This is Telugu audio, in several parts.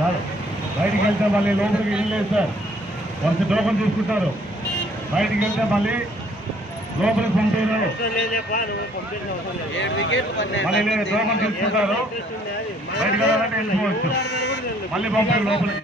సార్ బయటికి వెళ్తే మళ్ళీ లోపలికి వెళ్ళలేదు సార్. కొంచెం టోకన్ తీసుకుంటారు. బయటికి వెళ్తే మళ్ళీ లోపలికి పంపారు. మళ్ళీ నేను టోకన్ తీసుకుంటారు. బయటికి వెళ్ళాలంటే వెళ్ళిపోవచ్చు. మళ్ళీ పంపారు లోపలికి.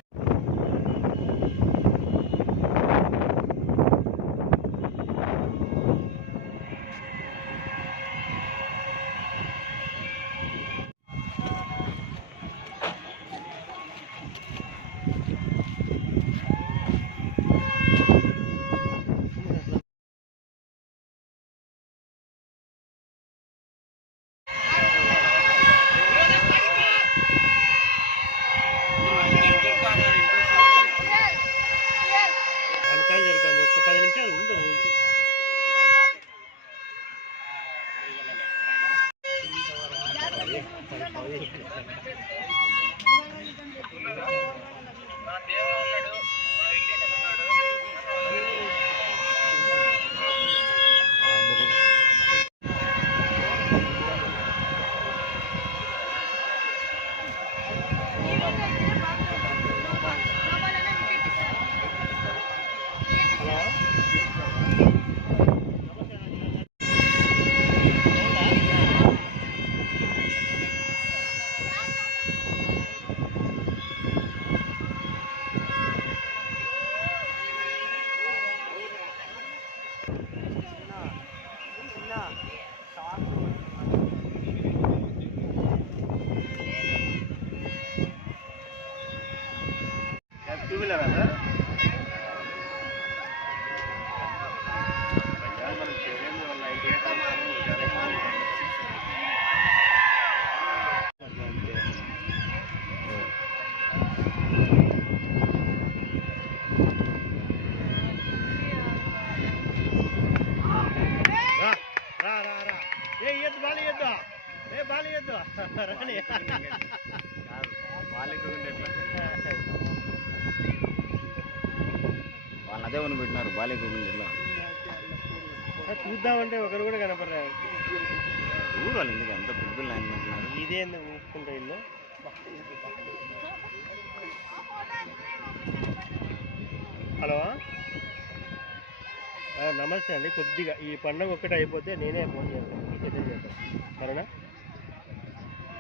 వాళ్ళు అదే వన్ పెట్టినారు బాలేగోవిందలో. చూద్దామంటే ఒకరు కూడా కనపడరాదు. ఊరు వాళ్ళు ఎందుకు ఎంత పిల్లలు అంటున్నారు. ఇదే ఎందుకు మూసుకుంటా ఇల్లు. హలో నమస్తే అండి. కొద్దిగా ఈ పండుగ ఒక్కటి అయిపోతే నేనే ఫోన్ చేస్తాను, సెటిల్ చేస్తాను సరేనా?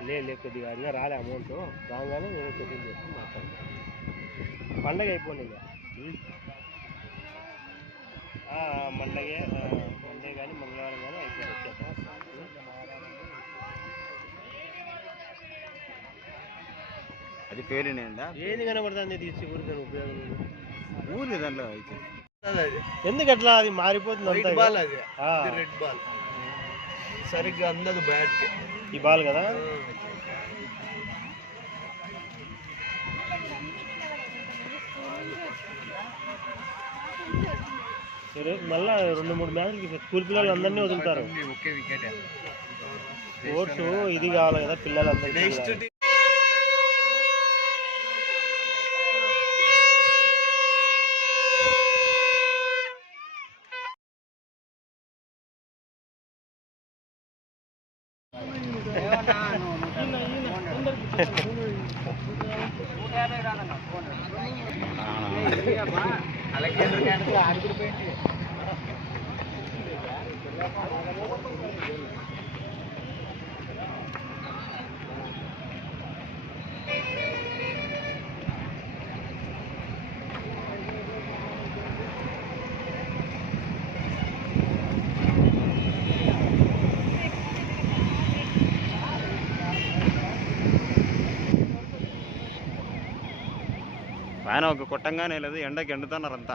లేదు కొద్దిగా ఇంకా రాలే అమౌంట్, రాగానే నేనే సెటిల్ చేస్తాను మాట్లాడతాను. పండగ అయిపోయింది మండే కానీ మంగళవారం కానీ అయిపోయి వచ్చేస్తాం. అది పేరునేందా ఏది కనబడుతుంది తీసి ఊరికి ఉపయోగం ఊరి దాంట్లో ఎందుకు అట్లా అది మారిపోతుంది. బాల్ అది రెడ్ బాల్ సరిగ్గా అందదు బ్యాట్ ఈ బాల్ కదా. మళ్ళా 2-3 మ్యాచ్లకి స్కూల్ పిల్లలు అందరినీ వదులుతారు. ఒకే వికెట్ స్పోర్ట్స్ ఇది కావాలి కదా పిల్లలందరికీ. ఆయన ఒక కొట్టంగానే లేదు, ఎండకి ఎండుతున్నారంతా.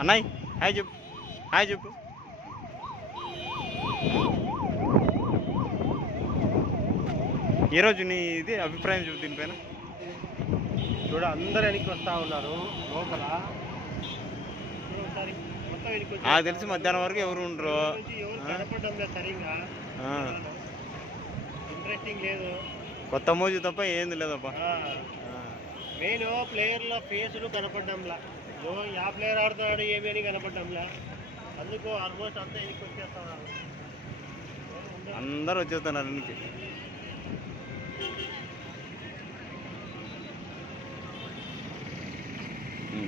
అన్నయ్య హాయ్ చెప్పు, హాయ్ చెప్పు. ఈరోజు నీ ఇది అభిప్రాయం చెప్పు దీనిపైన. చూడ అందరు వెనక్కి వస్తూ ఉన్నారు లోపల. నాకు తెలిసి మధ్యాహ్నం వరకు ఎవరు ఉండరు. సరిగ్గా ఇంట్రెస్టింగ్ లేదు. కొత్త మోజు తప్ప ఏంది లేదప్ప. మెయిన్ ప్లేయర్ల ఫేసులు కనపడ్డంలా. యా ప్లేయర్ ఆడుతున్నాడు ఏమి అని కనపడ్డంలా. అందుకు ఆల్మోస్ట్ అంతా ఇంటికి వచ్చేస్తున్నారు. అందరూ వచ్చేస్తున్నారు ఇంటికి.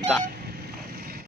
దా